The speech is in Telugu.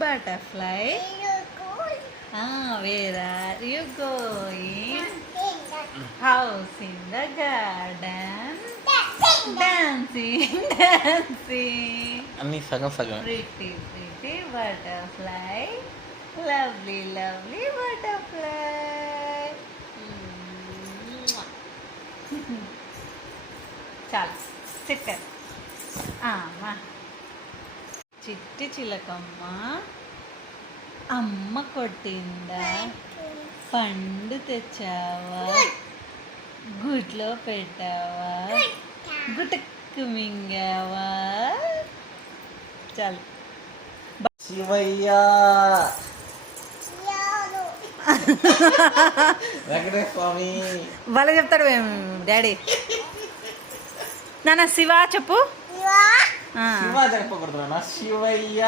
butterfly. Where are you going? House in the garden. Dancing, dancing. అన్ని సగం సగం. Pretty, pretty butterfly. Lovely, lovely butterfly. చాలు చెప్పారు అమ్మా. చిట్టి చిలకమ్మ అమ్మ కొట్టిందా, పండు తెచ్చావా, గుడ్లో పెట్టావా, గుటక్కు మింగావా. చాలు. శివయ్య వెంకటేశ్వర స్వామి వాళ్ళే చెప్తాడు డాడీ. నాన్న శివ చెప్పు. శివ జరపకూడదు నాన్న. శివయ్య